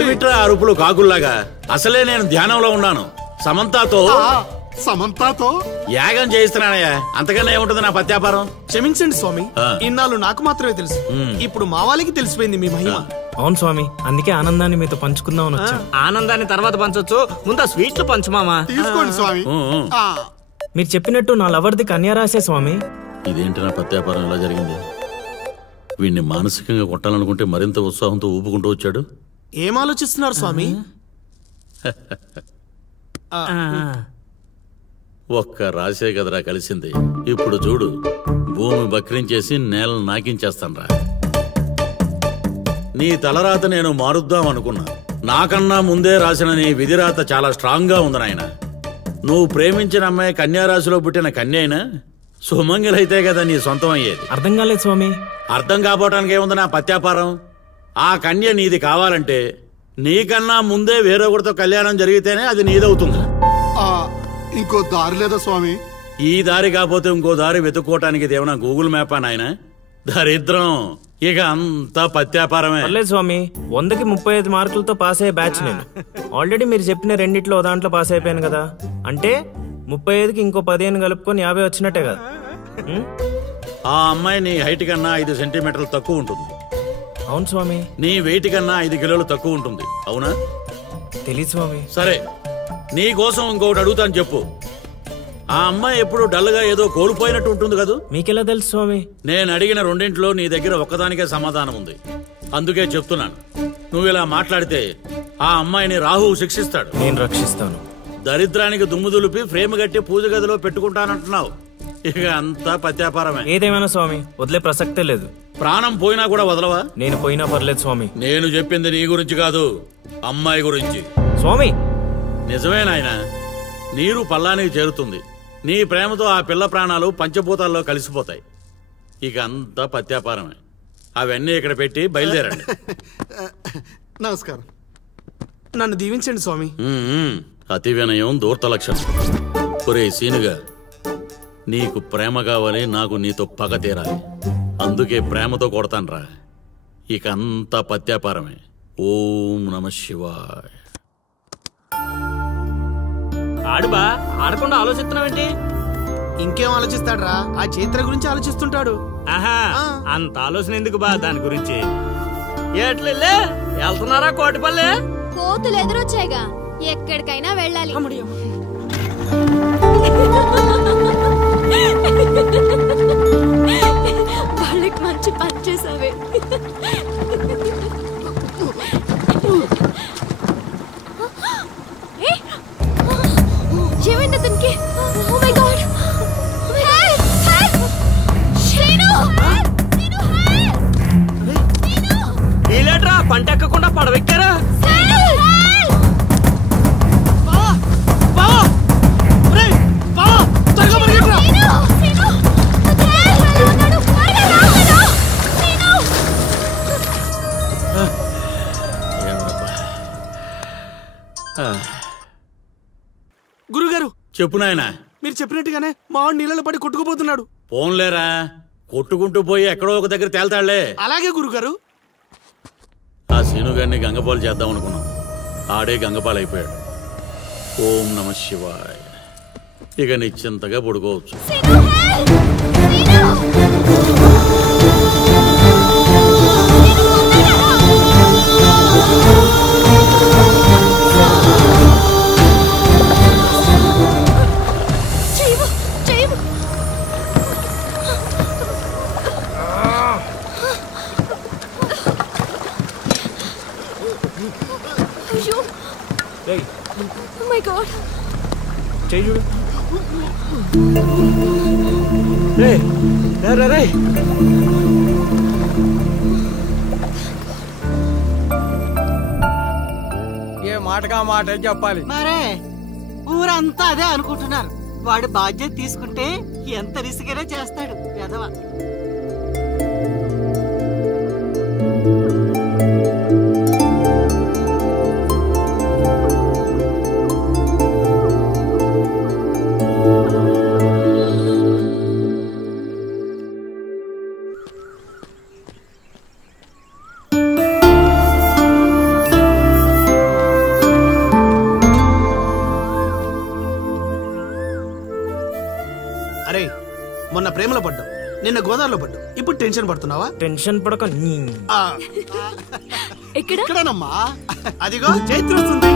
ఏమిట్రా అరుపులు కాకుల్లాగా? అసలే నేను ధ్యానంలో ఉన్నాను. సమంతాతో యాగం చేయిస్తున్నానయ్యా. అంతకన్నా ఏముంటుంది నా పత్యాపారం? క్షమించండి స్వామి, ఇన్నాళ్ళు నాకు మాత్రమే తెలుసు. ఇప్పుడు మా వాళ్ళకి తెలిసిపోయింది మీ మహిమ. అవును స్వామి, అందుకే ఆనందాన్ని మీతో పంచుకుందామని వచ్చాం. ఆనందాన్ని తర్వాత పంచొచ్చు, ముందు స్వీట్లు పంచు మామా. తీసుకోండి స్వామి. మీరు చెప్పినట్టు నా లవర్ది కన్యారాసే స్వామి. ఇదేంటి నా పత్యాపారం ఎలా జరిగింది? వీడిని మానసికంగా కొట్టాలనుకుంటే మరింత ఉత్సాహంతో ఊపుకుంటూ వచ్చాడు. ఏం ఆలోచిస్తున్నారు స్వామి? ఒక్క రాసే కదరా కలిసింది. ఇప్పుడు చూడు, భూమి బక్రించేసి నేలను నాకించేస్తాన్రా. నీ తలరాత నేను మారుద్దాం అనుకున్నా. నాకన్నా ముందే రాసిన నీ విధిరాత చాలా స్ట్రాంగ్ గా ఉంది నాయన. నువ్వు ప్రేమించిన అమ్మాయి కన్యారాశిలో పుట్టిన కన్య అయినా సుమంగలైతే కదా నీ సొంతం అయ్యేది. అర్థం కాలేదు స్వామి. అర్థం కాపోవటానికి ఏముంది నా పత్యాపారం? ఆ కన్య నీది కావాలంటే నీకన్నా ముందే వేరొకరితో కళ్యాణం జరిగితేనే అది నీదవుతుంది. ఇంకో దారి లేదా స్వామి? ఈ దారి కాకపోతే ఇంకో దారి వెతుక్కోవటానికి ఇదేమన్నా గూగుల్ మ్యాపా నాయన? దరిద్రం. ఇక అంతా పత్యాపారమే. లేదు స్వామి, 100కి 35 మార్కులతో పాస్ అయ్యే బ్యాచ్ నేను. ఆల్రెడీ మీరు చెప్పిన రెండిట్లో దాంట్లో పాస్ అయిపోయాను కదా. అంటే 35కి ఇంకో 15 కలుపుకొని 50 వచ్చినట్టే కదా. ఆ అమ్మాయి నీ హైట్ కన్నా 5 సెంటీమీటర్లు తక్కువ ఉంటుంది. అవును స్వామి. నీ వెయిట్ కన్నా 5 కిలోలు తక్కువ ఉంటుంది. అవునా? తెలీదు స్వామి. సరే, నీ కోసం ఇంకొకటి అడుగుతాను, చెప్పు. ఆ అమ్మాయి ఎప్పుడు డల్ గా ఏదో కోల్పోయినట్టు ఉంటుంది కదా? మీకెలా తెలుసు స్వామి? నేను అడిగిన రెండింటిలో నీ దగ్గర ఒక్కదానికే సమాధానం ఉంది. అందుకే చెప్తున్నాను. నువ్వు ఇలా మాట్లాడితే ఆ అమ్మాయిని రాహువు శిక్షిస్తాడు. నేను రక్షిస్తాను. దరిద్రానికి దుమ్ము దులిపి ఫ్రేమ్ కట్టి పూజ గదిలో పెట్టుకుంటానంటున్నావు. ఇక అంతా పత్యాపారమే. ఏదేమైనా స్వామి, వదిలే ప్రసక్తే లేదు. ప్రాణం పోయినా కూడా వదలవా? నేను పోయినా పర్లేదు స్వామి. నేను చెప్పింది నీ గురించి కాదు, అమ్మాయి గురించి. స్వామి నిజమే నాయనా, నీరు పల్లానికి చేరుతుంది. నీ ప్రేమతో ఆ పిల్ల ప్రాణాలు పంచభూతాల్లో కలిసిపోతాయి. ఇక అంతా పత్యాపారమే. అవన్నీ ఇక్కడ పెట్టి బయలుదేరండి. నమస్కారం. నన్ను దీవించండి స్వామి. అతి వినయం దూర్త లక్షణం. ఒరే సీనుగా, నీకు ప్రేమ కావాలి, నాకు నీతో పగ తీరాలి. అందుకే ప్రేమతో కొడతాన్రా. ఇక అంతా పత్యాపారమే. ఓం నమః శివాయ. ఆడుబా, ఆడకుండా ఆలోచిస్తున్నావేంటి? ఇంకేం ఆలోచిస్తాడ్రా? ఆ చైత్ర గురించి ఆలోచిస్తుంటాడు. ఆహా, అంత ఆలోచన ఎందుకు బా దాని గురించి? ఎట్లే వెళ్తున్నారా కోటిపల్లె? కోతులు ఎదురొచ్చాయిగా, ఎక్కడికైనా వెళ్ళాలి. వాళ్ళకి మంచి పని చేసావే. ఏమైంది అతనికి? Oh my God, help help! Srinu, Srinu help! ఇలేట్రా, పంట ఎక్కకుండా పడవెక్కారా? గురుగారు చెప్పు నాయనా. మీరు చెప్పినట్టుగానే మావాడు నీళ్ళలో పడి కొట్టుకుపోతున్నాడు. పోన్లేరా, కొట్టుకుంటూ పోయి ఎక్కడో ఒక దగ్గర తేల్తాళ్లే. అలాగే గురుగారు. ఆ సీనుగారిని గంగపాలు చేద్దాం అనుకున్నాం. ఆడే గంగపాలైపోయాడు. ఓం నమః శివాయ. ఇక నిశ్చింతగా పడుకోవచ్చు. Oh my God. చేయి చూడు. ఏ మాటగా మాట చెప్పాలి. మరే ఊరంతా అదే అనుకుంటున్నారు. వాడు బాధ్యత తీసుకుంటే ఎంత రిస్క్ చేస్తాడు ఎదవ. ప్రేమలో పడ్డావు, నిన్న గోదావరిలో పడ్డావు, ఇప్పుడు టెన్షన్ పడుతున్నావా? టెన్షన్ పడక ఎక్కడనమ్మా? అదిగో చైత్ర వస్తుంది.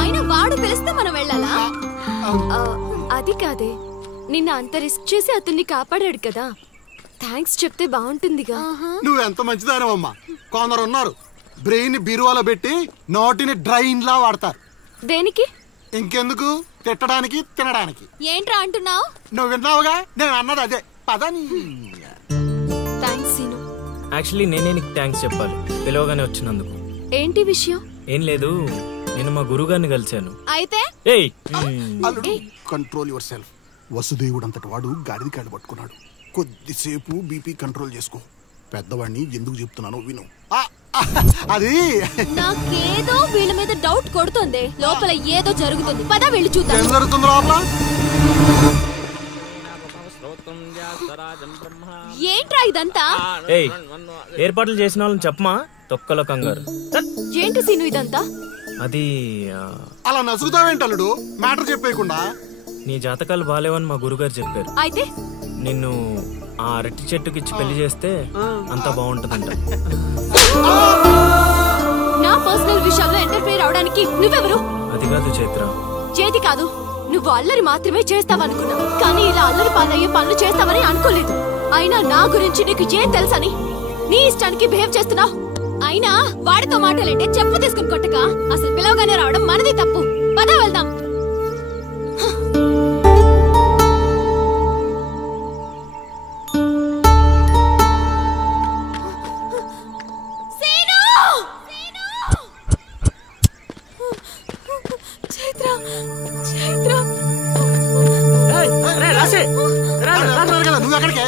అయినా వాడు పిలిస్తే మనం వెళ్ళాలా? అది కాదే, నిన్న అంత రిస్క్ చేసి అతన్ని కాపాడాడు కదా, థ్యాంక్స్ చెప్తే బాగుంటుందిగా. నువ్వు ఎంత మంచిదానమ్మా. కొందరు ఉన్నారు బ్రెయిన్ బీరువాలో పెట్టి నోటిని డ్రైన్ లా వాడతారు. దేనికి? ఇంకెందుకు, తిట్టడానికి తినడానికి. ఏంట్రా అంటున్నావు? నువ్వు విన్నావుగా, నేను అన్నది అదే. పదని. Thanks scene. యాక్చువల్లీ నేనే నీకు థ్యాంక్స్ చెప్పాలి, పిలవగానే వచ్చినందుకు. ఏంటి విషయం? ఏం లేదు, నేను మా గురుగారిని కలిశాను. అయితే కంట్రోల్ యువర్ సెల్ఫ్. వసుదేవుడు అంతటి వాడు గాడిది కాళ్ళు పట్టుకున్నాడు. కొద్దిసేపు బీపీ కంట్రోల్ చేసుకో. పెద్దవాడిని ఎందుకు చెప్తున్నానో విను. అది నాకేదో వీళ్ళ మీద డౌట్ కొడుతుంది, లోపల ఏదో జరుగుతుంది. పద వెళ్ళి చూద్దాం. ఏం జరుగుతుంది లోపల? ఏంట్రా ఇదంతా? ఏర్పాట్లు చేసిన వాళ్ళని చెప్పమా, తొక్కలో కంగారు. ఏంటి సీను ఇదంతా? అది అలా నసుగుతావేంటల్లుడు, మ్యాటర్ చెప్పేయకుండా. నీ జాతకాలు బాలేవని మా గురుగారు చెప్పారు. అయితే నిన్ను ఆ అరటి చెట్టుకిచ్చి పెళ్లి చేస్తే అంతా బాగుంటుందంట. నా పర్సనల్ విషయాల్లో ఇంటర్ఫియర్ అవడానికి నువ్వెవరు? అది కాదు చైత్ర. చేతి కాదు, నువ్వు అల్లరి మాత్రమే చేస్తావనుకున్నా, కానీ ఇలా అల్లరి పాలయ్యే పనులు చేస్తావని అనుకోలేదు. అయినా నా గురించి నీకు ఏం తెలుసని నీ ఇష్టానికి బిహేవ్ చేస్తున్నావు. అయినా వాడితో మాటలేంటే చెప్పు తీసుకుని కొట్టక, అసలు పిలవగానే రావడం మనది తప్పు. పద వెళ్దాం. నువ్వు ఎక్కడికే?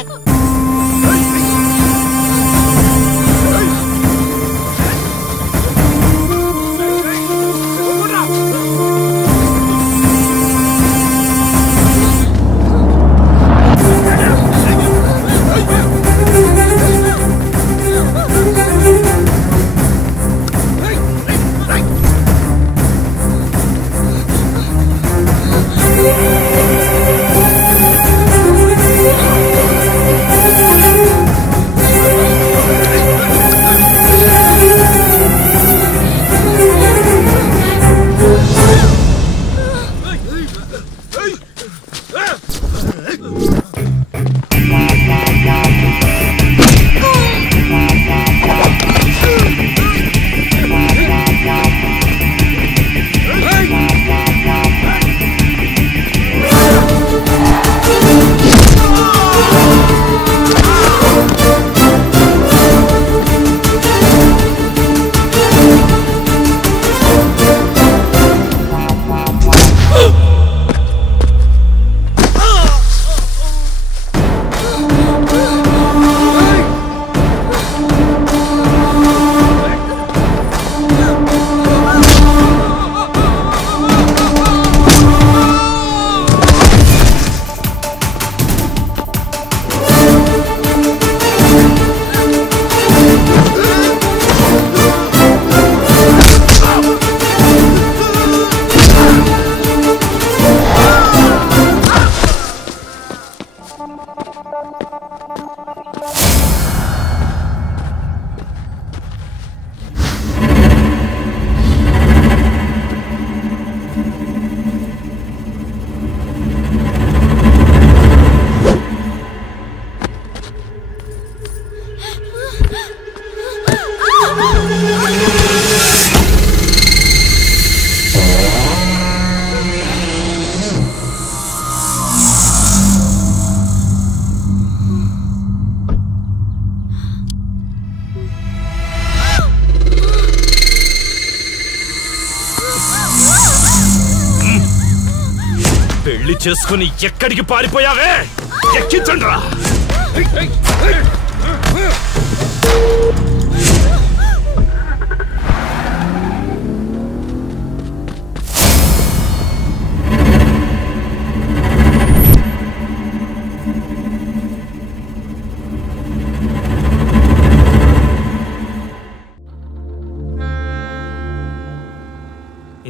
పెళ్లి చేసుకుని ఎక్కడికి పారిపోయావే? ఎక్కించండిరా.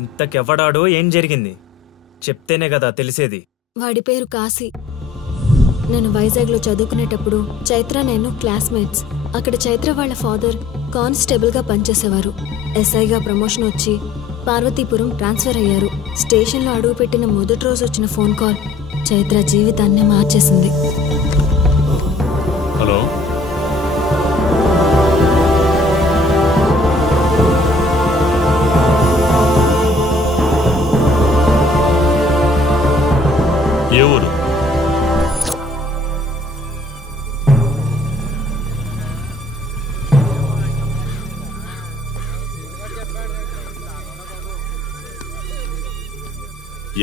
ఇంతకెవ్వడాడో ఏం జరిగింది చెప్తేనే కదా తెలిసేది. వాడి పేరు కాశీ. నేను వైజాగ్లో చదువుకునేటప్పుడు చైత్ర నేను క్లాస్మేట్స్. అక్కడ చైత్ర వాళ్ళ ఫాదర్ కానిస్టేబుల్గా పనిచేసేవారు. ఎస్ఐగా ప్రమోషన్ వచ్చి పార్వతీపురం ట్రాన్స్ఫర్ అయ్యారు. స్టేషన్లో అడుగుపెట్టిన మొదటి రోజు వచ్చిన ఫోన్ కాల్ చైత్ర జీవితాన్ని మార్చేసింది. హలో, ఏ ఊరు?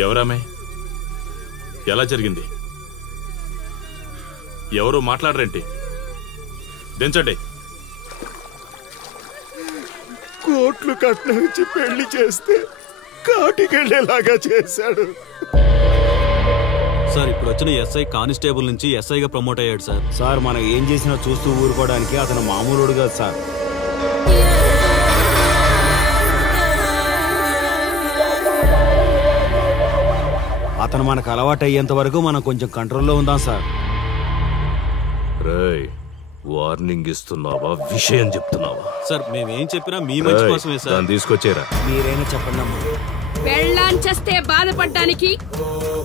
ఎవరామే? ఎలా జరిగింది? ఎవరు మాట్లాడరేంటి? దించండి. కోట్లు కట్నం ఇచ్చి పెళ్లి చేస్తే కాటికెళ్ళేలాగా చేశాడు సార్. ఇప్పుడు వచ్చిన ఎస్ఐ కానిస్టేబుల్ నుంచి ఎస్ఐగా ప్రమోట్ అయ్యాడు సార్. సార్ మనం ఏం చేసినా చూస్తూ ఊరుకోవడానికి అతను మామూలుడు కాదు సార్. అతను మనకు అలవాటు అయ్యేంత వరకు మనం కొంచెం కంట్రోల్లో ఉందాం సార్. రేయ్, వార్నింగ్ ఇస్తున్నావా, విషయం చెప్తున్నావా? సార్ మేమేం చెప్పినా మీ మంచి కోసమే సార్. తీసుకొచ్చేరా. మీరైనా చెప్పండి అమ్మా. పెళ్ళాంచేస్తే బాధపడ్డానికి,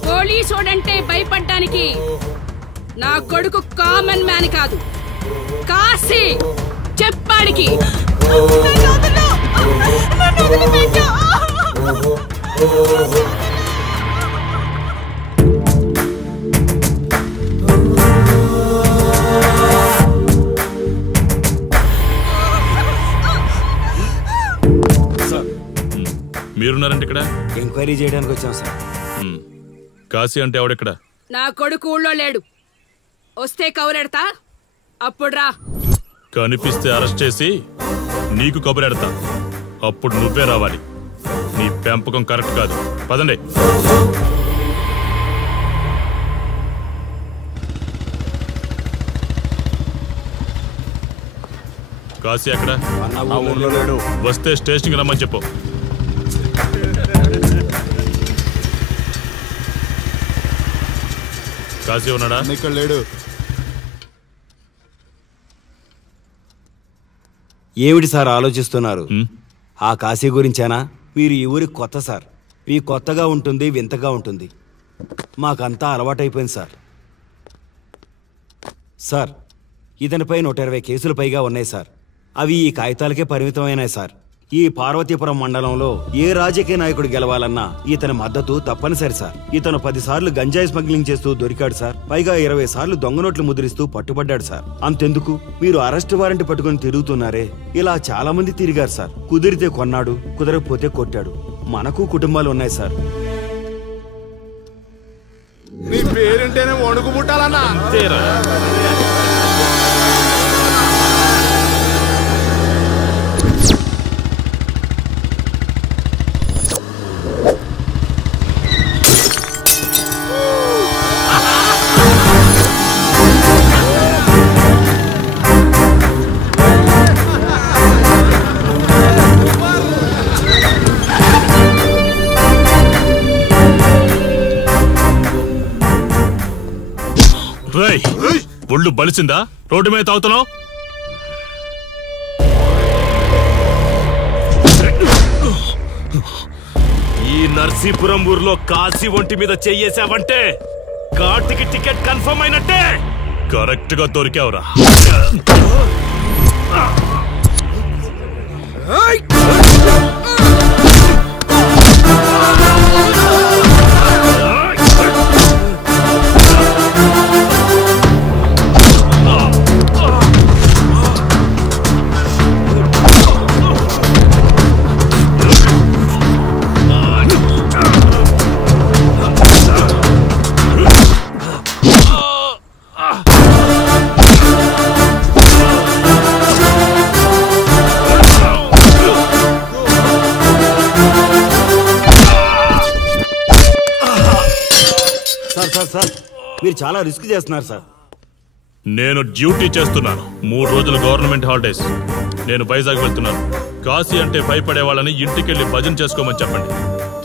పోలీసోడంటే భయపడ్డానికి నా కొడుకు కామన్ మ్యాన్ కాదు, కాశీ చెప్పాడికి. మీరున్నారంటే ఇక్కడ ఎంక్వైరీ చేయడానికి వచ్చాం సార్. కాశీ అంటే ఎవడెక్కడ? నా కొడుకు ఊళ్ళో లేడు. వస్తే కౌరెడతా, అప్పుడు రా. కనిపిస్తే అరెస్ట్ చేసి నీకు కబురెడతా, అప్పుడు నువ్వే రావాలి. నీ పెంపకం కరెక్ట్ కాదు. పదండి. కాశీ ఎక్కడ? వస్తే స్టేషన్కి రమ్మని చెప్పు. కాశీ ఉన్నాడా? ఇక్కడ లేడు. ఏమిటి సార్ ఆలోచిస్తున్నారు? ఆ కాశీ గురించేనా? మీరు ఈ ఊరికి కొత్త సార్. మీ కొత్తగా ఉంటుంది, వింతగా ఉంటుంది. మాకంతా అలవాటైపోయింది సార్. సార్, ఇతనిపై 120 కేసులు పైగా ఉన్నాయి సార్. అవి ఈ కాగితాలకే పరిమితమైనాయి సార్. ఈ పార్వతీపురం మండలంలో ఏ రాజకీయ నాయకుడు గెలవాలన్నా ఇతని మద్దతు తప్పనిసరి సార్. ఇతను 10 సార్లు గంజాయి స్మగ్లింగ్ చేస్తూ దొరికాడు సార్. పైగా 20 సార్లు దొంగ నోట్లు ముద్రిస్తూ పట్టుబడ్డాడు సార్. అంతెందుకు, మీరు అరెస్ట్ వారెంట్ పట్టుకుని తిరుగుతున్నారే, ఇలా చాలా మంది తిరిగారు సార్. కుదిరితే కొన్నాడు, కుదరకపోతే కొట్టాడు. మనకు కుటుంబాలు ఉన్నాయి సార్. నీ పేరుంటేనే వణుకు పుట్టాలన్నా. ఒళ్ళు బలిసిందా? రోడ్డు మీద తాగుతున్నావు? ఈ నర్సీపురం ఊర్లో కాశీ ఒంటి మీద చెయ్యేసావంటే కార్తికి టికెట్ కన్ఫర్మ్ అయినట్టే. కరెక్ట్ గా దొరికావురా. సార్, మీరు చాలా రిస్క్ చేస్తున్నారు సార్. నేను డ్యూటీ చేస్తున్నాను. 3 రోజులు గవర్నమెంట్ హాలిడేస్. నేను వైజాగ్ వెళ్తున్నాను. కాశీ అంటే భయపడే వాళ్ళని ఇంటికెళ్ళి భజన చేసుకోమని చెప్పండి.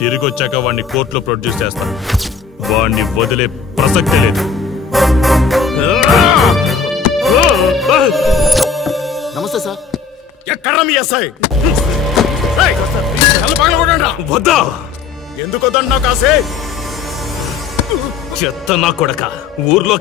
తిరిగి వచ్చాక వాడిని కోర్టులో ప్రొడ్యూస్ చేస్తాను. వాడిని వదిలే ప్రసక్తే లేదు. నమస్తే సార్. ఎక్కడ్రా మీ ఎస్ఐ? వద్దా? ఎందుకు వద్దన్నావు కాసే? చెత్త నా కొడక ఊర్లో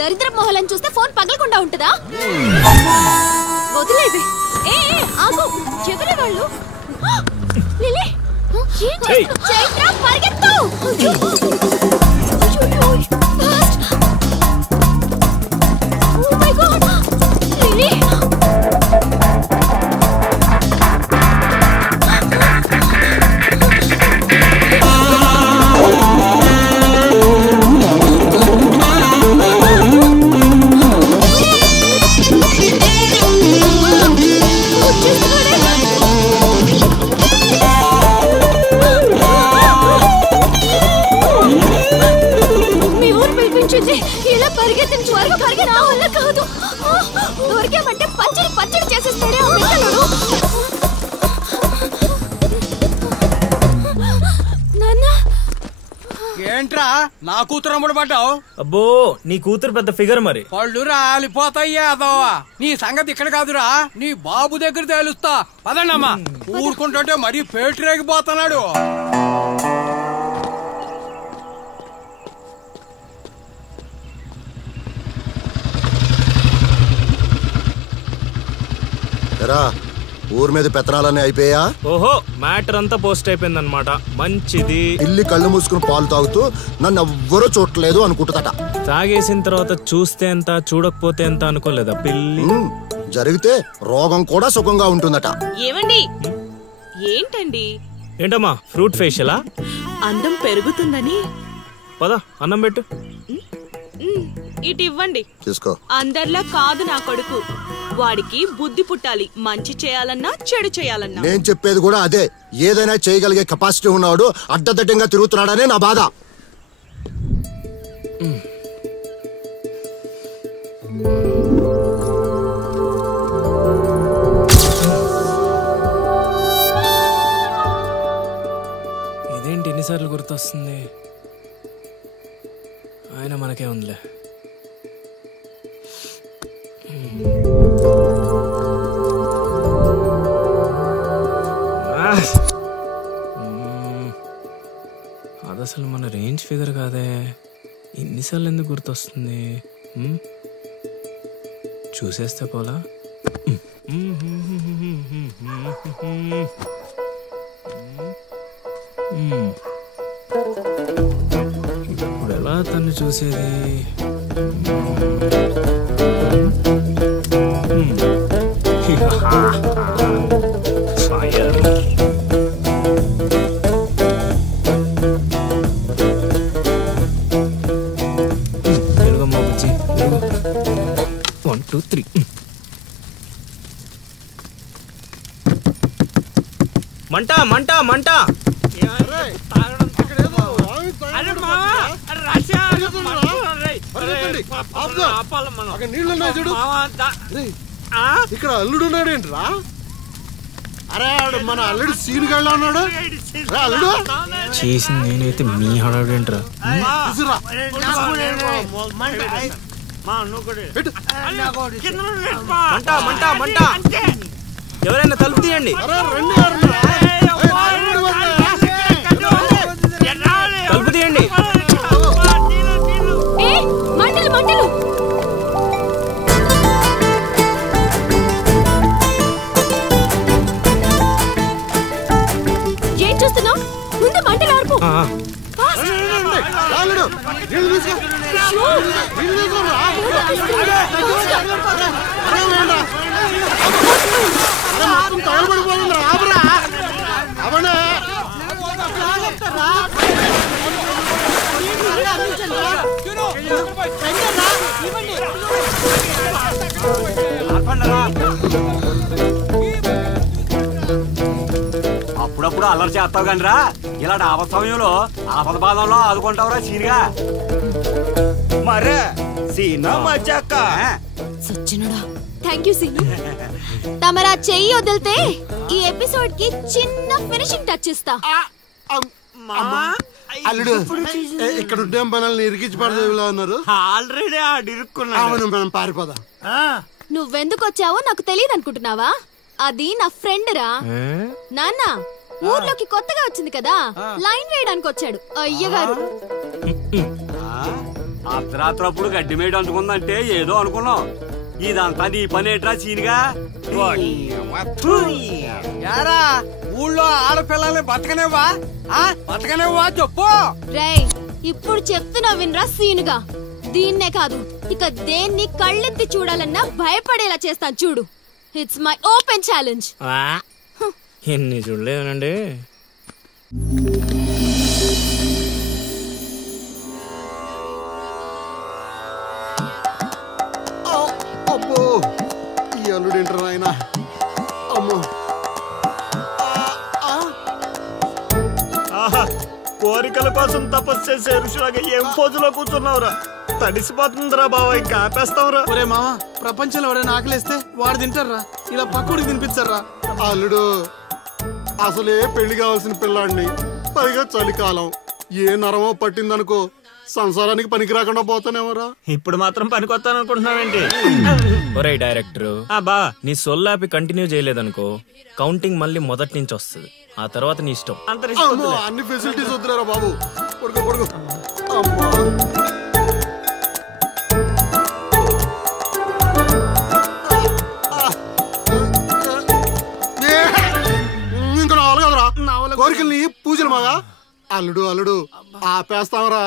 దరిద్ర మొహలని చూస్తే ఫోన్ పగలకుండా ఉంటుందా? వదిలేవి. ఆగు. ఎవరి వాళ్ళు? లిలీ, చైత్ర పరిగెత్తు. Oh my God. లిలీ, ఇలా పరిగెత్తిన త్వరగా పరిగెత్తా వల్ల కాదు. దొరికామంటే పచ్చడి పచ్చడి చేసేస్తారే ఆ పిల్లలు. ఏంట్రా నా కూతురు అమ్ముడు పడ్డావు? అబ్బో నీ కూతురు పెద్ద ఫిగర్ మరి. పళ్ళు రాలిపోతాయ్యా అదోవా. నీ సంగతి ఇక్కడ కాదురా, నీ బాబు దగ్గర తేలుస్తా. పదండమ్మా. ఊరుకుంటుంటే మరీ పేటరేగిపోతున్నాడు. ఊరి మీద పెత్తనాలన్నీ అయిపోయా? ఓహో, మ్యాటర్ అంతా పోస్ట్ అయిపోయింది అనమాట. మంచిది. ఇల్లి కళ్ళు మూసుకుని పాలు తాగుతూ నన్ను ఎవ్వరూ చూడలేదు అనుకుంటుందట. తాగేసిన తర్వాత చూస్తే ఎంత చూడకపోతే ఎంత అనుకోలేదా పిల్లి? జరిగితే రోగం కూడా సుఖంగా ఉంటుందట. ఏమండి? ఏంటండి? ఏంటమ్మా ఫ్రూట్ ఫేషియలా? అందం పెరుగుతుందని. పద అన్నం పెట్టు. ఇటు ఇవ్వండి. తీసుకో. అందరిలా కాదు నా కొడుకు. వాడికి బుద్ధి పుట్టాలి. మంచి చేయాలన్నా చెడు చేయాలన్నా. నేను చెప్పేది కూడా అదే. ఏదైనా చేయగలిగే కెపాసిటీ ఉన్నవాడు అడ్డదడ్డంగా తిరుగుతున్నాడనే నా బాధ. ఇదేంటి ఎన్నిసార్లు గుర్తొస్తుంది? ఆయన మనకే ఉందిలే. అది అసలు మన రేంజ్ ఫిగర్ కాదే. ఇన్నిసార్లు ఎందుకు గుర్తొస్తుంది? చూసేస్తే పోలా. ఇప్పుడు ఎలా తను చూసేది? తెలుగమ్మ బుజ్జి. 1 2 3. మంట మంట మంట. ఇక్కడ అల్లుడున్నాడేంట్రా? అరే మన అల్లుడు సీనుగాళ్ళ ఉన్నాడు. అల్లుడు చేసింది నేనైతే మీ హడావిడేంట్రా? మంట మంట మంట. ఎవరైనా తలుపు తీయండి. తలుపు తీయండి. మంటలు మంటలు. ఏం చూస్తున్నావు? ముందు మంటలు ఆర్పు. అల్లుడు నీళ్ళు తీసుకో. నీళ్ళు తీసుకో రా. మొత్తం తగలబడిపోతుంది రాబరా అవనా అప్పుడప్పుడు అల్లరి చేస్తావు కానీ రా ఇలాంటి ఆపద సమయంలో ఆపద బాధంలో ఆదుకుంటావురా సీనిగా మరే సీనా మజాక సచ్చినుడా థ్యాంక్ యూ సీను తమరా చెయ్యి వదిలితే ఈ ఎపిసోడ్ కి చిన్న ఫినిషింగ్ టచ్ ఇస్తా అల్లుడు ఇక్కడ ఉంటే మనల్ని ఇరికించి పడదేవిలా ఉన్నారు ఆల్రెడీ ఆడిరుక్కున్నా మనం పారిపోదాం నువ్వెందుకు వచ్చావో నాకు తెలియదు అనుకుంటున్నావా అది నా ఫ్రెండ్ రా నాన్న ఊర్లోకి కొత్తగా వచ్చింది కదా లైన్ వేయడానికి వచ్చాడు అయ్యగారు అర్ధరాత్రప్పుడు గడ్డి మేడ అనుకుందంటే ఏదో అనుకున్నాం ఇదంతా నీ పని ఏట్రా చీనిగా యారా ఊళ్ళో ఆడపిల్లల్ని బతకనేవా బతకనేవా చెప్పు రేయ్ ఇప్పుడు చెప్తున్నా వినరా సీనుగా దీన్నే కాదు ఇక దేన్ని కళ్ళెత్తి చూడాలన్నా భయపడేలా చేస్తాను చూడు ఇట్స్ మై ఓపెన్ ఛాలెంజ్ ఎన్ని చూడలేదనండి అబ్బో ఈ అల్లుడు ఏంటారు ఆయన అమ్మో కోరికల కోసం తపస్సు చేసే ఋషులాగా ఏం పోజులో కూర్చున్నావురా తడిసిపోతుందిరా బావా ఇంకా ఆపేస్తావురా ఒరే మామ ప్రపంచంలో ఎవరైనా ఆకలేస్తే వాడు తింటారా ఇలా పక్కడికి తినిపించారా అల్లుడు అసలే పెళ్లి కావాల్సిన పిల్లాడిని పైగా చలికాలం ఏ నరమో పట్టిందనుకో సంసారానికి పనికి రాకుండా పోతానేమరా ఇప్పుడు మాత్రం పనికొత్తాను అనుకుంటున్నావేంటి ఒరే డైరెక్టర్ బా నీ సొల్లాపి కంటిన్యూ చేయలేదనుకో కౌంటింగ్ మళ్ళీ మొదటి నుంచి వస్తుంది ఆ తర్వాత నీ ఇష్టం అన్ని ఫెసిలిటీస్ వద్దురా బాబు పడుకో పడుకో ఇంకా నావలు కదరా కోరికల్ని పూజలు మాగా అల్లుడు అల్లుడు ఆపేస్తావరా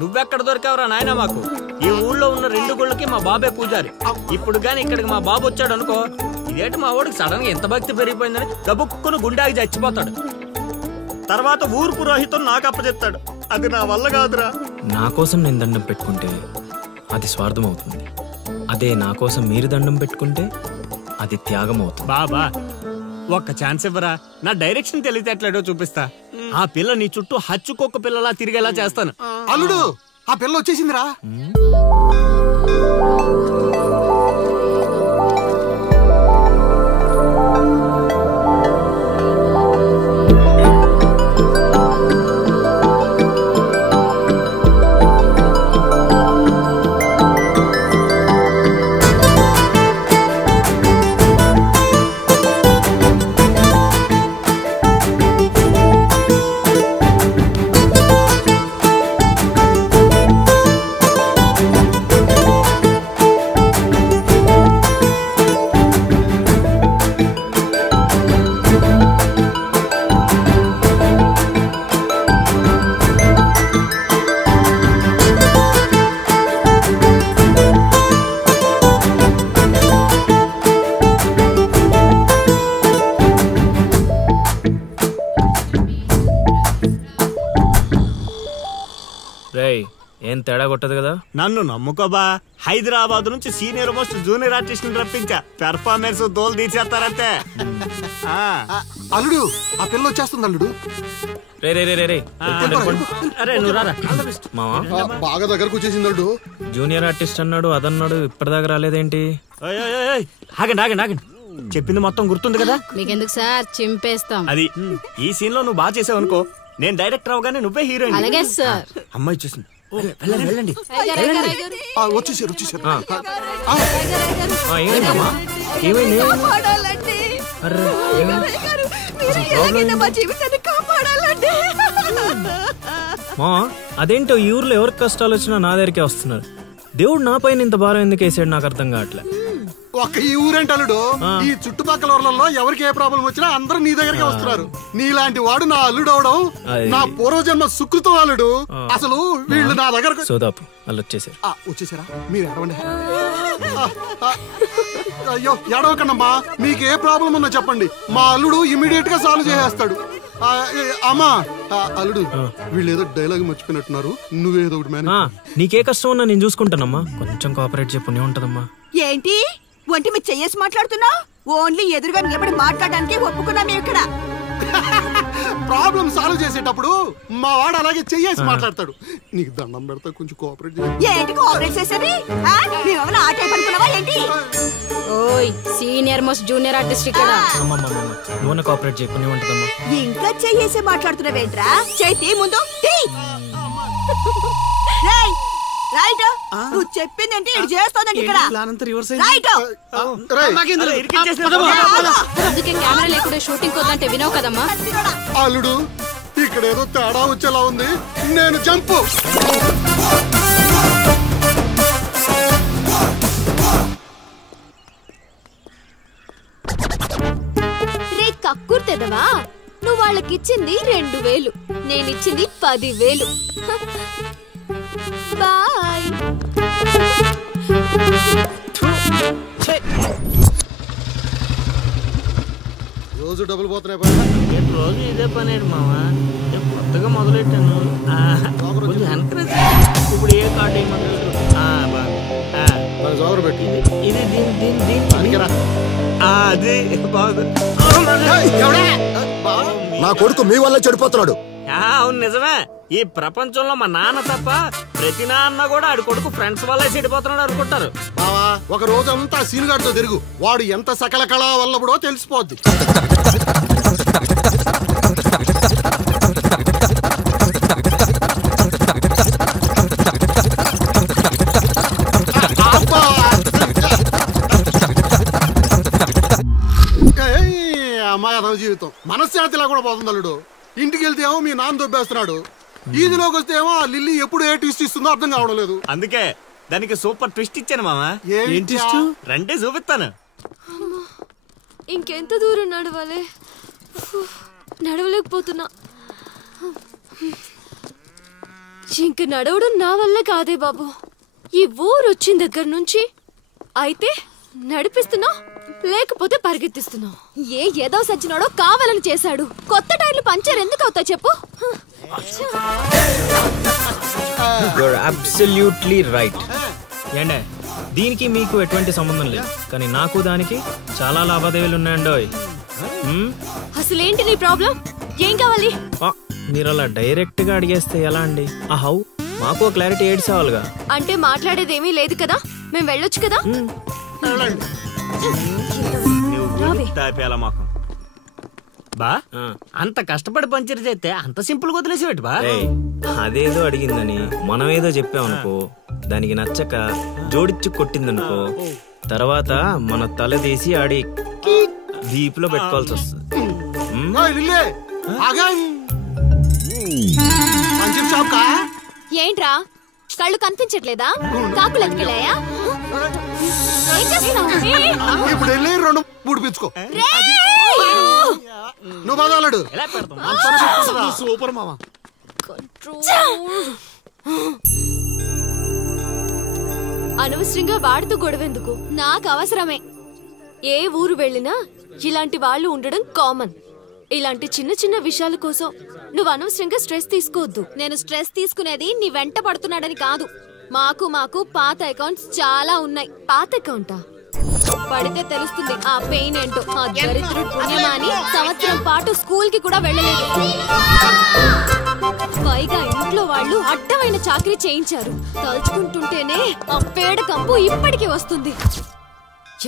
నువ్వెక్కడ దొరికావురా నాయన మాకు ఈ ఊళ్ళో ఉన్న 2 గుళ్ళకి మా బాబే పూజారి ఇప్పుడు గాని ఇక్కడికి మా బాబు వచ్చాడు అనుకో ఇదేంటి మా వాడికి సడన్ గా ఎంత భక్తి పెరిగిపోయిందని గబుక్కును గుండాకి చచ్చిపోతాడు తర్వాత ఊరు పురోహితం నాకు అప్పచెప్తాడు అది నా వల్ల కాదురా నా కోసం నేను దండం పెట్టుకుంటే అది స్వార్థం అవుతుంది అదే నా కోసం మీరు దండం పెట్టుకుంటే అది త్యాగం అవుతుంది బాబా ఒక్క ఛాన్స్ ఇవ్వరా నా డైరెక్షన్ తెలివితేటలేడో చూపిస్తా ఆ పిల్ల నీ చుట్టూ హచ్చుకొక్క పిల్లలా తిరిగేలా చేస్తాను అల్లుడు ఆ పిల్ల వచ్చేసిందిరా ఏం తేడా కొట్టదు కదా నన్ను నమ్ముకోబా హైదరాబాద్ నుంచి సీనియర్ మోస్ట్ జూనియర్ ఆర్టిస్ట్ రప్పించా పెర్ఫార్మెన్స్ దోలు తీర్చేస్తారంతే అల్లుడు ఆ పిల్ల వచ్చేస్తుంది అల్లుడు రే రే రే రే అరే నువ్వు రారా మావా బాగా దగ్గరకు వచ్చేసింది అల్లుడు జూనియర్ ఆర్టిస్ట్ అన్నాడు అదన్నాడు ఇప్పటిదాకా రాలేదేంటి ఆగండి ఆగండి ఆగండి చెప్పింది మొత్తం గుర్తుంది కదా మీకెందుకు సార్ చింపేస్తాం అది ఈ సీన్ లో నువ్వు బాగా చేసావు అనుకో నేను డైరెక్టర్ అవగానే నువ్వే హీరోయిన్ అలాగే సార్ అమ్మాయి చూసింది వెళ్ళండి వచ్చేసారు వచ్చేసారు ఏమైందమ్మా ఏమైంది మా అదేంటో ఈ ఊర్లో ఎవరికి కష్టాలు వచ్చినా నా దగ్గరికే వస్తున్నారు దేవుడు నా పైన ఇంత భారం ఎందుకు వేసాడు నాకు అర్థం కావట్లే ఒక్క ఈ ఊరేంటి అల్లుడు, ఈ చుట్టుపక్కల ఊర్లలో ఎవరికి ఏ ప్రాబ్లం వచ్చినా అందరూ నీ దగ్గరికి వస్తున్నారు. నీలాంటి వాడు నా అల్లుడు అవడం నా పూర్వజన్మ సుకృతం అల్లుడు. అసలు వీళ్ళు నా దగ్గర సోదాపు వచ్చేసారు. వచ్చేసారా? మీరు ఎడవండి. అయ్యో ఎడవకండమ్మా, మీకు ఏ ప్రాబ్లం ఉన్నా చెప్పండి, మా అల్లుడు ఇమీడియట్ గా సాల్వ్ చేసేస్తాడు. అమ్మా అల్లుడు, వీళ్ళు ఏదో డైలాగ్ మర్చిపోయినట్టున్నారు, నువ్వేదో ఒకటి మేనేజ్. నీకే కష్టం ఉన్నా నేను చూసుకుంటానమ్మా, కొంచెం కోఆపరేట్ చెప్పునే ఉంటదమ్మా. ఏంటి ఒంటి మీద చెయ్యేసి మాట్లాడుతున్నావు? ఓన్లీ ఎదురుగా నిలబడి మాట్లాడడానికి ఒప్పుకున్నాం ఇక్కడ. ప్రాబ్లం సాల్వ్ చేసేటప్పుడు మా వాడు అలాగే చెయ్యేసి మాట్లాడతాడు. నీకు దండం పెడతా, కొంచెం కోఆపరేట్ చేయి. ఏంటి కోఆపరేట్ చేసేది? మేమేమైనా ఆ టైప్ అనుకున్నావా ఏంటి? ఓయ్ సీనియర్ మోస్ట్ జూనియర్ ఆర్టిస్ట్ ఇక్కడ. నువ్వు కోఆపరేట్ చెప్పునే ఉంటదమ్మా. ఇంకా చెయ్యేసి మాట్లాడుతున్నావేంట్రా? చేతి ముందు రైట్. నువ్వు చెప్పిందంటే ఇది చేస్తానండి ఇక్కడ. రైట్. అందుకే కెమెరా లేకుండా షూటింగ్ వద్దంటే వినవు కదమ్మా. అల్లుడు, ఇక్కడ ఏదో తేడా వచ్చేలా ఉంది, నేను జంపు. రే కక్కుర్తెదవా, నువ్వు వాళ్ళకిచ్చింది 2000, నేనిచ్చింది 10,000. బాయ్. రోజు డబ్బులు పోతున్నాయి. రోజు ఇదే పని మావా, కొత్తగా మొదలెట్టాను. ఇప్పుడు ఏ కార్డు ఇది నా కొడుకు మీ వల్ల చెడిపోతున్నాడు. అవును నిజమే. ఈ ప్రపంచంలో మా నాన్న తప్ప ప్రతి నాన్న కూడా ఆడి కొడుకు ఫ్రెండ్స్ వల్ల చెడిపోతున్నాడు అనుకుంటారు. బావా, ఒక రోజంతా సీనుగాడితో తిరుగు, వాడు ఎంత సకల కళా వల్లబడో తెలిసిపోద్ది. అమ్మాయి అదవ జీవితం మనశ్శాంతిలా కూడా పోతుంది అల్లుడు. ఇంటికి వెళ్తే ఏమో మీ నాన్న దొబ్బేస్తున్నాడు, ఈదిలోకి వస్తే ఏమో ఆ లిల్లీ ఎప్పుడు ఏ ట్విస్ట్ ఇస్తుందో అర్థం కావడం లేదు. అందుకే దానికి సూపర్ ట్విస్ట్ ఇచ్చాను మామా. రండి చూపిస్తాను. ఇంకెంత దూరం నడవాలి? నడవలేకపోతున్నా. ఇంక నడవడం నా వల్ల కాదే బాబు. ఈ ఊరు వచ్చిన దగ్గర నుంచి అయితే నడిపిస్తున్నా, లేకపోతే పరిగెత్తిస్తున్నా. ఏదో సచ్చినాడో కావాలని చేశాడు. కొత్త టైర్లు పంచర్ ఎందుకు అవుతా చెప్పు? Absolutely right. ఏండే, దీనికి మీకు ఎటువంటి సంబంధం లేదు, కానీ నాకు దానికి చాలా లావాదేవీలు ఉన్నాయండోయ్. అసలేంటి నీ ప్రాబ్లం? ఏం కావాలి? మీరు అలా డైరెక్ట్ గా అడిగేస్తే ఎలా అండి? హౌ మాకు క్లారిటీ ఏడ్స్ అవ్వాలిగా. అంటే మాట్లాడేదేమీ లేదు కదా, మేము వెళ్ళొచ్చు కదా. బా అంత కష్టపడి పంచర్ చేస్తే అంత సింపుల్ గా వదిలేసేవాటి బా. అదేదో అడిగిందని మనం ఏదో చెప్పామనుకో, దానికి నచ్చక జోడిచ్చి కొట్టిందనుకో, తర్వాత మన తల తీసి ఆడి దీపులో పెట్టుకోవాల్సి వస్తుంది. ఏంట్రా కళ్ళు కనిపించట్లేదా? కాకులు ఎత్తుకెళ్ళాయా? ఇప్పుడు వెళ్ళి 2 పిచ్చుకో. నువ్వు బదాలడు సూపర్ మామా. అనవసరంగా వాడితో గొడవెందుకు? నాకు అవసరమే. ఏ ఊరు వెళ్ళినా ఇలాంటి వాళ్ళు ఉండడం కామన్. ఇలాంటి చిన్న చిన్న విషయాల కోసం నువ్వు అనవసరంగా స్ట్రెస్ తీసుకోవద్దు. నేను స్ట్రెస్ తీసుకునేది నీ వెంట పడుతున్నాడని కాదు. మాకు పాత అకౌంట్స్ చాలా ఉన్నాయి. పాత అకౌంటా? పడితే తెలుస్తుంది ఆ పెయిన్ ఏంటో. ఆ దరిద్రుడు పుణ్యమాని సంవత్సరం పాటు స్కూల్ కి కూడా వెళ్ళలేదు. పైగా ఇంట్లో వాళ్ళు అడ్డమైన చాకరీ చేయించారు. తలుచుకుంటుంటేనే ఆ పేడ కంపు ఇప్పటికీ వస్తుంది.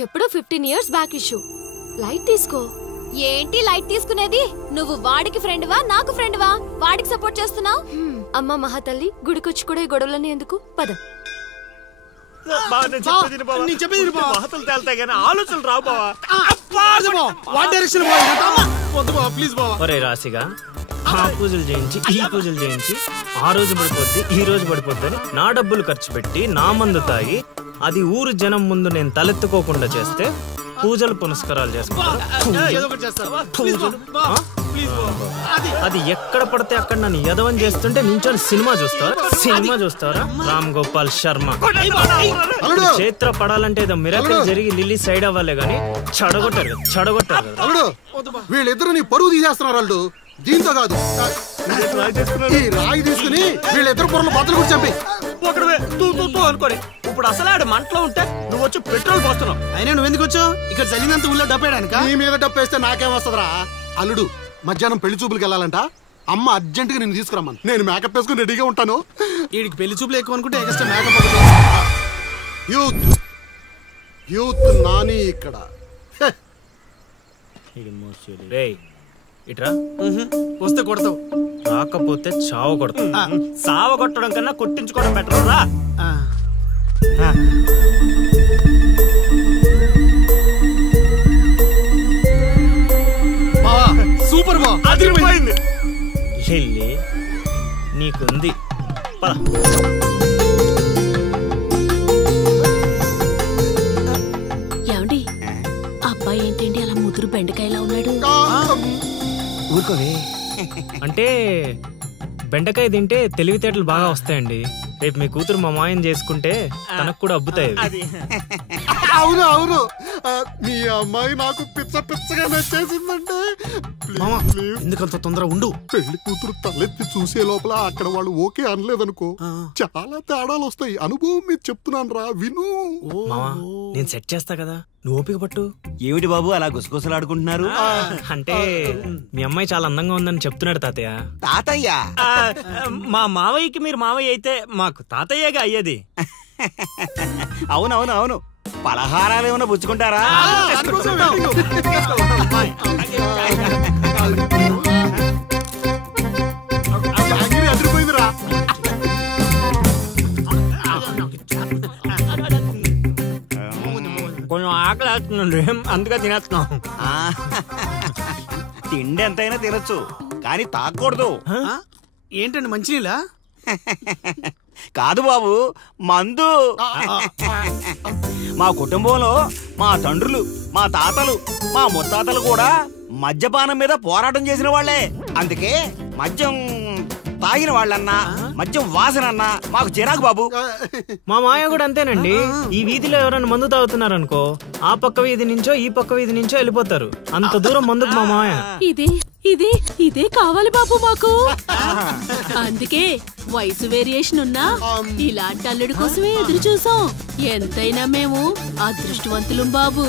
ఎప్పుడో 15 years బ్యాక్ ఇష్యూ. లైట్ తీసుకో. ఏంటి లైట్ తీసుకునేది? నువ్వు వాడికి ఫ్రెండ్వా, నాకు ఫ్రెండ్వా? వాడికి సపోర్ట్ చేస్తున్నావు? అమ్మ మహాతల్లి, గుడికొచ్చి కూడా ఈ గొడవలన్నీ ఎందుకు? పద. ఆలోచనలు రావు బావా. రాసిగా ఆ పూజలు చేయించి ఈ పూజలు చేయించి ఆ రోజు పడిపోద్ది ఈ రోజు పడిపోద్ది అని నా డబ్బులు ఖర్చు పెట్టి నా మందు తాగి అది ఊరు జనం ముందు నేను తలెత్తుకోకుండా చేస్తే పూజలు పునస్కారాలు చేసుకుంటారు. అది ఎక్కడ పడితే అక్కడ నన్ను యదవని చేస్తుంటే నించొని సినిమా చూస్తారా రామ్ గోపాల్ శర్మ. చైత్ర పడాలంటే ఏదో మిరాకిల్ జరిగి లిల్లీ సైడ్ అవ్వాలే గానీ చెడగొట్టారు. వీళ్ళిద్దరు నీ పరువు తీసేస్తున్నారు వాళ్ళు. దీంతో కాదు ఈ రాయి తీసుకుని వీళ్ళిద్దరు పొరలు బద్దలు కూడా చంపి అనుకోని ఇప్పుడు అసలు ఆడు మంటలో ఉంటే నువ్వు వచ్చి పెట్రోల్ పోస్తున్నావు. అయినా నువ్వెందుకు వచ్చావు? ఇక్కడ చలినంత ఊళ్ళో డబ్బేయడానిక? నీ మీద డబ్బేస్తే నాకేం వస్తుందిరా? అల్లుడు మధ్యాహ్నం పెళ్లి చూపులకు వెళ్ళాలంట. అమ్మ అర్జెంట్ గా నేను తీసుకురమ్మను. నేను మేకప్ వేసుకుని రెడీగా ఉంటాను. వీడికి పెళ్లి చూపులు ఎక్కువ అనుకుంటే ఎక్స్ట్రా మేకప్. యూత్ నాని ఇక్కడ ఇట్రా. వస్తే కొడతావు, రాకపోతే చావ కొడతావు. సావ కొట్టడం కన్నా కొట్టించుకోవడం బెటర్ రా. సూపర్ మా అదిరిపోయింది. లిల్లీ నీకుంది. ఏమండి అబ్బాయి ఏంటండి అలా ముదురు బెండకాయలా ఉన్నాడు? ఊరుకోవే. అంటే బెండకాయ తింటే తెలివితేటలు బాగా వస్తాయండి. రేపు మీ కూతురు మా మాయం చేసుకుంటే తనకు కూడా అబ్బుతాయి. అవును అవును, మీ అమ్మాయి నాకు పిచ్చగా నచ్చేసిందంటే. ఎందుకంత తొందర ఉండు. పెళ్లి కూతురు తలెత్తి చూసే లోపల అక్కడ వాళ్ళు ఓకే అనలేదనుకో చాలా తేడాలు వస్తాయి. అనుభవం మీరు చెప్తున్నాను రా, విను. మామా నేను సెట్ చేస్తా కదా, నువ్వు ఓపిక పట్టు. ఏమిటి బాబు అలా గుసగుసలాడుకుంటున్నారు? అంటే మీ అమ్మాయి చాలా అందంగా ఉందని చెప్తున్నాడు తాతయ్య. తాతయ్య? మా మావయ్యకి మీరు మావయ్య అయితే మాకు తాతయ్యగా అయ్యేది. అవునవును. పలహారాలు ఏమైనా పుచ్చుకుంటారా? అదిరిపోయిందిరా. కొంచెం ఆకలి వేస్తుందండి, అందుకే తినేస్తున్నాం. తిండి ఎంతైనా తినొచ్చు కానీ తాగకూడదు. ఏంటండి మంచినీళ్ళ? కాదు బాబు, మందు. మా కుటుంబంలో మా తండ్రులు, మా తాతలు, మా ముత్తాతలు కూడా మద్యపానం మీద పోరాటం చేసిన వాళ్లే. అందుకే మద్యం తాగిన వాళ్ళన్నా మద్యం వాసనన్నా మాకు చిరాకు బాబు. మా మాయ కూడా అంతేనండి. ఈ వీధిలో ఎవరైనా మందు తాగుతున్నారనుకో ఆ పక్క వీధి నుంచో ఈ పక్క వీధి నుంచో వెళ్ళిపోతారు. అంత దూరం మందుకు మా మాయ. ఇదే కావాలి బాబు మాకు. అందుకే వయసు వేరియేషన్ ఉన్నా ఇలాంటి అల్లుడి కోసమే ఎదురు చూసాం. ఎంతైనా మేము అదృష్టవంతులం బాబు.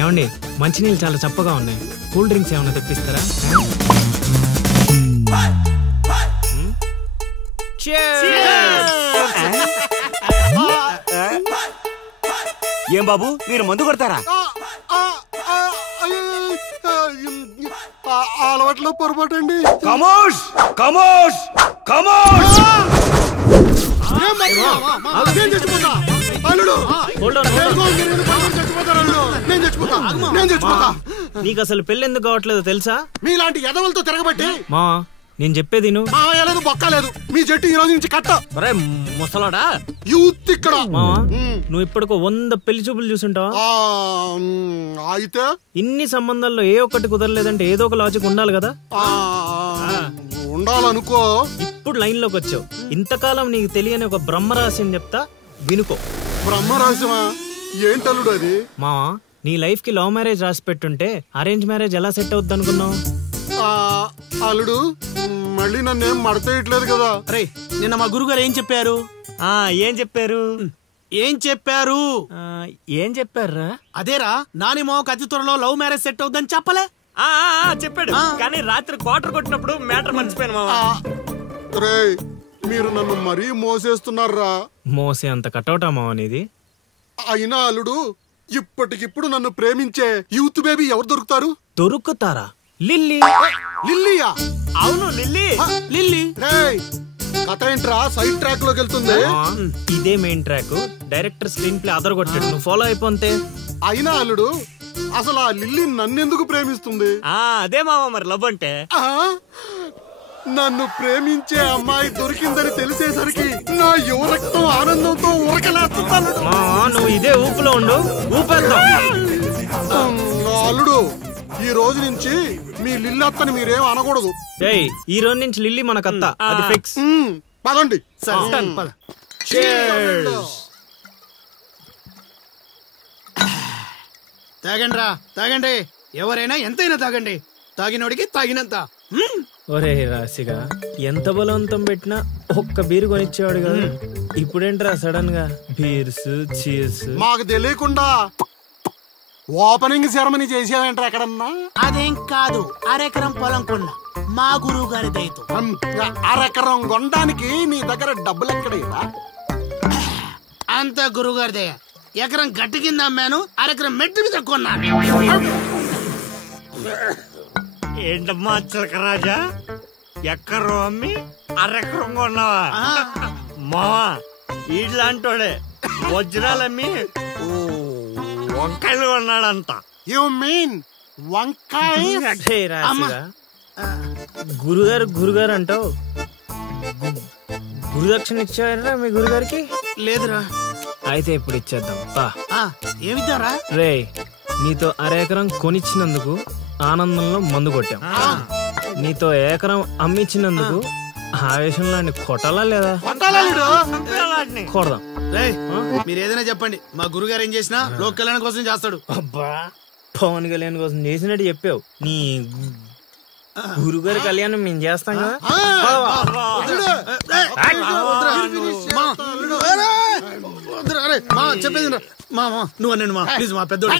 ఏమండి మంచినీళ్ళు చాలా చప్పగా ఉన్నాయి, కూల్ డ్రింక్స్ ఏమైనా తెప్పిస్తారా? ఏం బాబు మీరు మందు కొడతారా? అలవాట్లో పొరపాటు అండి. కమోష్ కమోష్ కమోష్. నీకు అసలు పెళ్లి ఎందుకు కావట్లేదు తెలుసా? మీలాంటి ఎదవలతో తిరగబట్టి. మా నేను చెప్పేది లేదు బొక్కలేదు. మీ జట్టు ఈ రోజు నుంచి కట్ట. ముసలాడా యూత్ ఇక్కడ. నువ్వు ఇప్పటికో 100 పెళ్లి చూపులు చూసుంటావా? అయితే ఇన్ని సంబంధాల్లో ఏ ఒక్కటి కుదరలేదంటే ఏదో ఒక లాజిక్ ఉండాలి కదా. ఉండాలనుకో. ఇప్పుడు లైన్ లోకి వచ్చావు. ఇంతకాలం నీకు తెలియని ఒక బ్రహ్మరహస్యం చెప్తా, వినుకో. బ్రహ్మరహస్యమా? ఏంటల్లుడు అది? మావా నీ లైఫ్ కి లవ్ మ్యారేజ్ రాసి పెట్టుంటే అరేంజ్ మ్యారేజ్ ఎలా సెట్ అవుద్ది అనుకున్నావు? అల్లుడు మళ్ళీ నన్నేం మడతేయట్లేదు కదా. రే నిన్న మా గురుగారు ఏం చెప్పారు? ఏం చెప్పారు? అదేరా నాని మావకు అతి త్వరలో లవ్ మ్యారేజ్ సెట్ అవుద్దని చెప్పలే? చెప్పాడు, కానీ రాత్రి క్వార్టర్ కొట్టినప్పుడు మ్యాటర్ మర్చిపోయాను మావా. రే మీరు నన్ను మరీ మోసేస్తున్నారా? మోసే అంత కటౌటా మావా నీది? అయినా అల్లుడు ఇప్పటికిప్పుడు నన్ను ప్రేమించే యూత్ బేబీ ఎవరు దొరుకుతారు? దొరుకుతారా? లిల్లీ. లిల్లీయా? అవును లిల్లీ. కథ ఏంట్రా సైడ్ ట్రాక్ లోకి వెళ్తుంది? ఇదే main track. Director screen play other కొట్టాడు, నువ్వు ఫాలో అయిపోతే. అయినా అల్లుడు అసలు ఆ లిల్లీ నన్నెందుకు ప్రేమిస్తుంది? అదే మావా మరి లవ్ అంటే. నన్ను ప్రేమించే అమ్మాయి దొరికిందని తెలిసేసరికి నా యువ రక్తం ఆనందంతో ఉరకలేస్తున్నాను. నువ్వు ఇదే ఊపులో ఉండు, ఊపెళ్తాం. అల్లుడు, ఈ రోజు నుంచి మీ లిల్లీ అత్తని మీరేం అనకూడదు. ఈ రోజు నుంచి లిల్లీ మనకత్త, అది ఫిక్స్. పదండి. తాగండి రా, తాగండి. ఎవరైనా ఎంతైనా తాగండి, తాగినోడికి తాగినంత. ఒరే రాశిగా, ఎంత బలవంతం పెట్టినా ఒక్క బీరు కొనిచ్చేవాడు కదా, ఇప్పుడేంట్రా సడన్ గా బీర్స్ చీర్స్? మాకు తెలియకుండా ఓపెనింగ్ సెరమనీ చేసేవేంట్రా ఎక్కడన్నా? అదేం కాదు, అరెకరం పొలం కొన్నా మా గురువు గారి దయతో. అరెకరం కొనడానికి నీ దగ్గర డబ్బులు ఎక్కడేదా? అంత గురువు గారి దయ. ఎకరం గట్టి కింద అమ్మాను, అరెకరం మెట్టు మీద కొన్నాను. ఏంటమ్మా చిలకరాజా, ఎక్కరు అమ్మి అరెకరం కొన్నావా? మావా ఇట్లాంటోడే వజ్రాలమ్మి వంకాయలు కొన్నాడంట. యు మీన్ వంకాయ? గురుగారు అంటావు, గురుదక్షిణ ఇచ్చారా మీ గురుగారికి? లేదురా. అయితే ఇప్పుడు ఇచ్చేద్దాం. ఏమిద్దారా? రే, నీతో అరెకరం కొనిచ్చినందుకు ఆనందంలో మందు కొట్టాం, నీతో ఏకరం అమ్మిచ్చినందుకు ఆవేశంలో కొట్టాలా లేదా? కొడదాం. మీరు ఏదైనా చెప్పండి, మా గురుగారు ఏం చేసినా లోక కళ్యాణం కోసం చేస్తాడు. అబ్బా, పవన్ కళ్యాణ్ కోసం చేసినట్టు చెప్పావు. నీ గురుగారి కళ్యాణం మేము చేస్తాం కదా. చెప్పేది నువ్వు అన్నాను మా ప్లీజ్, మా పెద్దోడు.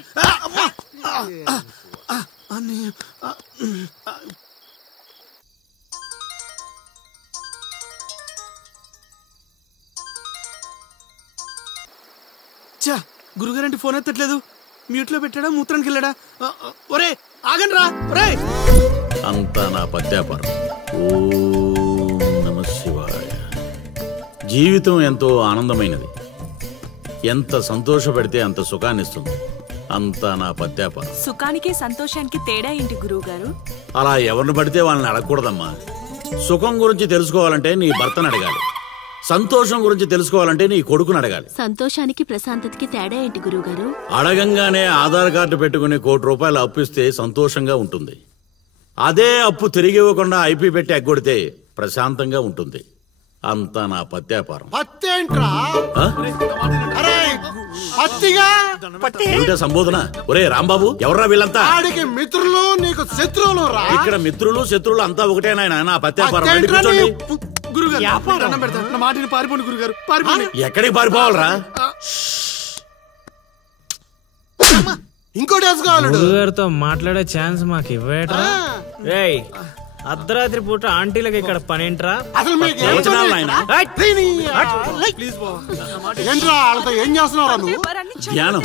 గురుగారంటే ఫోన్ ఎత్తట్లేదు. మ్యూట్ లో పెట్టాడా, మూత్రానికి వెళ్ళాడా? ఒరే ఆగండి రా. ఒరే, అంతా నా పత్యాపారం. ఓం నమః శివాయ. జీవితం ఎంతో ఆనందమైనది. ఎంత సంతోషపెడితే అంత సుఖాన్నిస్తుంది. అంతా నా పత్యాపారం. సుఖానికి సంతోషానికి తేడా ఏంటి గురువు గారు? అలా ఎవరిని పడితే వాళ్ళని అడగకూడదమ్మా. సుఖం గురించి తెలుసుకోవాలంటే నీ భర్తను అడగాలి, సంతోషం గురించి తెలుసుకోవాలంటే నీ కొడుకుని అడగాలి. సంతోషానికి ప్రశాంతతకి తేడా ఏంటి గురువు గారు? అడగంగానే ఆధార్ కార్డు పెట్టుకుని ₹1,00,00,000 అప్పిస్తే సంతోషంగా ఉంటుంది. అదే అప్పు తిరిగి ఇవ్వకుండా ఐపీ పెట్టి ఎగ్గొడితే ప్రశాంతంగా ఉంటుంది. అంతా నా పత్యాపారం. పత్తేంట్రా? ఏమిటా సంబోధన? ఒరే రాంబాబు, ఎవర్రా వీళ్ళంతా? ఆడికి మిత్రులు, నీకు శత్రువులు రా. ఇక్కడ మిత్రులు శత్రువులు అంతా ఒకటే నాయన. నా పత్యాపారం. మాటిని పారిపోండి గురుగారు, పారిపోండి. ఎక్కడికి పారిపోవాలరా? ఇంకోటి గురుగారితో మాట్లాడే ఛాన్స్ మాకు ఇవ్వేట్రా? రేయ్, అర్ధరాత్రి పూట ఆంటీలకు ఇక్కడ పనేంట్రా? అసలు మీకు ఏం చేస్తున్నారా నువ్వు? ధ్యానం.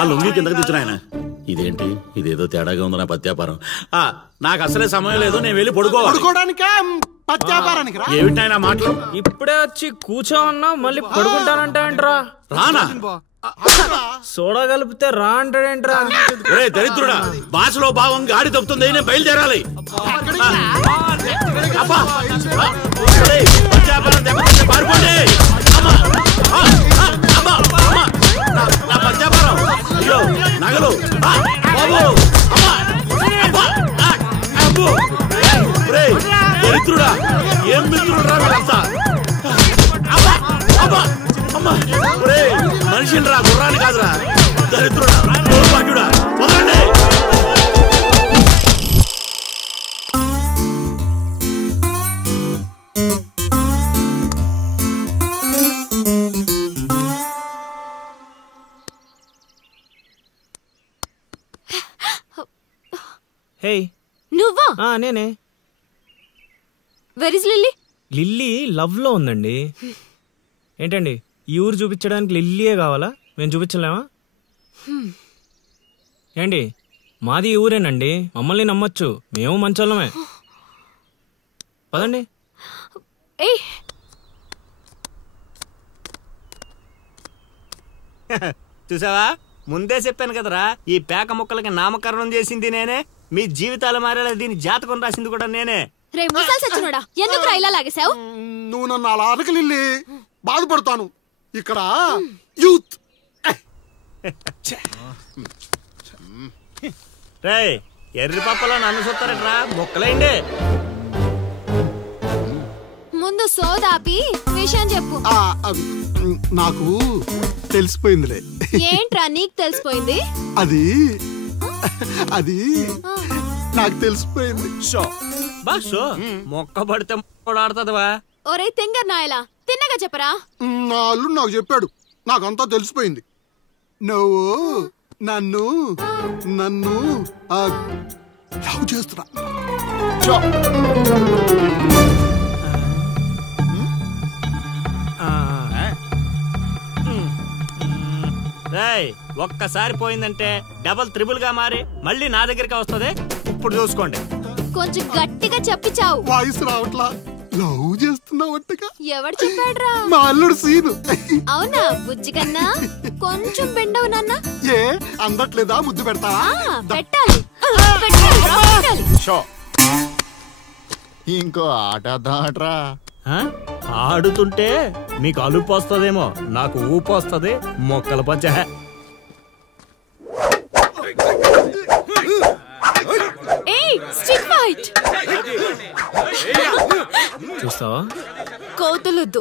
ఆ లుంగి కిందకి తెచ్చిన ఆయన. ఇదేంటి, ఇదేదో తేడాగా ఉంది నా పత్యాపారం. నాకు అసలే సమయం లేదు, నేను వెళ్ళి పడుకోవడానికి. పత్యాపారానికి రా. ఏమిటి ఆయన మాటలు? ఇప్పుడే వచ్చి కూర్చో అన్నావు, మళ్ళీ పడుకుంటానంటా? రానా? సోడా కలిపితే రా అంటాడేంట్రా? దరిద్రుడా, భాషలో భావం గాడి తప్పుతుంది. నేను బయలుదేరాలి. నగలు దరిద్రుడా, ఏం మిత్రుడురా వీళ్ళంతా? మనిషిని రా, గుర్రాన్ని కాదురా. దరిద్రుడా, దౌర్భాగ్యుడా, వదలండి. హే, నువ్వా? నేనే. Where is lily? Lily love లో ఉందండి. ఏంటండి, ఈ ఊరు చూపించడానికి లిల్లీయే కావాలా? మేము చూపించలేమా? ఏంటి, మాది ఈ ఊరేనండి, మమ్మల్ని నమ్మొచ్చు, మేము మంచోళ్ళమే. పదండి. చూసావా, ముందే చెప్పాను కదరా, ఈ పేక ముక్కలకి నామకరణం చేసింది నేనే, మీ జీవితాలు మారేలా దీని జాతకం రాసింది కూడా నేనే. రే ముసలి సచ్చినోడా, ఎందుకురా ఇలా లాగేశావు? నువ్వు నన్ను అలా అడగ లిల్లీ, బాధపడతాను. ఇక్కడ యూత్. రే ఎర్రి పప్పలో నన్ను చూస్తారట్రా మొక్కలేండి. ముందు సోదాపి విషయం చెప్పు. నాకు తెలిసిపోయిందిలే. ఏంట్రా నీకు తెలిసిపోయింది? అది అది నాకు తెలిసిపోయింది. మొక్క పడితే ఆడుతుందివా? ఒరే తింగర్ నాయలా తిన్నగా చెప్పరా. నా అల్లుడు నాకు చెప్పాడు, నాకంతా తెలిసిపోయింది. నువ్వు నన్ను నన్ను లవ్ చేస్తున్నా. ఒక్కసారి పోయిందంటే డబల్ త్రిబుల్ గా మారి మళ్ళీ నా దగ్గరికి వస్తుంది. ఇప్పుడు చూసుకోండి. కొంచెం గట్టిగా చెప్పిచావు. వాయిస్ రావట్లా. లవ్ చేస్తున్నావట్టుగా. ఎవడు చెప్పాడ్రా? మా అల్లుడు సీను. అవునా బుజ్జి కన్నా కొంచెం బెండవు నాన్న. ఏ అందట్లేదా? ముద్దు పెడతావా? పెట్టాలి పెట్టాలి. ఇంకో ఆట ఆడరా. ఆడుతుంటే మీకు అలుపు వస్తుందేమో, నాకు ఊపు వస్తుంది. మొక్కల పంచ చూస్తావా? కోతులొద్దు.